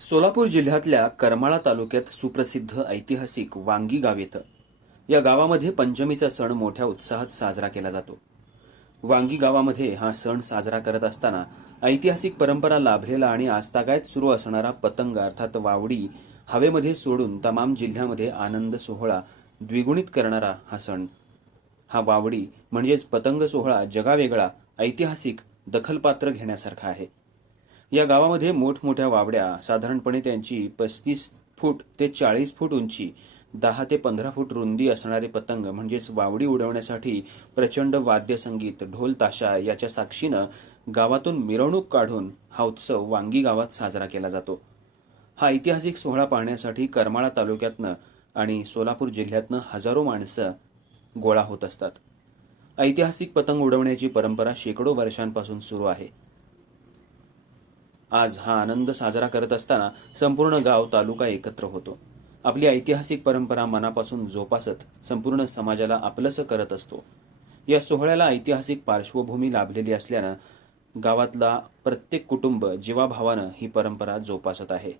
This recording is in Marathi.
सोलापूर जिल्ह्यातल्या करमाळा तालुक्यात सुप्रसिद्ध ऐतिहासिक वांगी गाव येतं. या गावामध्ये पंचमीचा सण मोठ्या उत्साहात साजरा केला जातो. वांगी गावामध्ये हा सण साजरा करत असताना ऐतिहासिक परंपरा लाभलेला आणि आजतागायत सुरू असणारा पतंग अर्थात वावडी हवेमध्ये सोडून तमाम जिल्ह्यामध्ये आनंद सोहळा द्विगुणित करणारा हा सण हा वावडी म्हणजेच पतंग सोहळा जगावेगळा ऐतिहासिक दखलपात्र घेण्यासारखा आहे. या गावामध्ये मोठमोठ्या वावड्या साधारणपणे त्यांची पस्तीस फूट ते चाळीस फूट उंची दहा ते पंधरा फूट रुंदी असणारे पतंग म्हणजेच वावडी उडवण्यासाठी प्रचंड वाद्यसंगीत ढोल ताशा याच्या साक्षीनं गावातून मिरवणूक काढून हा उत्सव वांगी गावात साजरा केला जातो. हा ऐतिहासिक सोहळा पाहण्यासाठी करमाळा तालुक्यातनं आणि सोलापूर जिल्ह्यातनं हजारो माणसं गोळा होत असतात. ऐतिहासिक पतंग उडवण्याची परंपरा शेकडो वर्षांपासून सुरू आहे. आज हा आनंद साजरा करत असताना संपूर्ण गाव तालुका एकत्र होतो. आपली ऐतिहासिक परंपरा मनापासून जोपासत संपूर्ण समाजाला आपलंसं करत असतो. या सोहळ्याला ऐतिहासिक पार्श्वभूमी लाभलेली असल्यानं गावातला प्रत्येक कुटुंब जीवाभावानं ही परंपरा जोपासत आहे.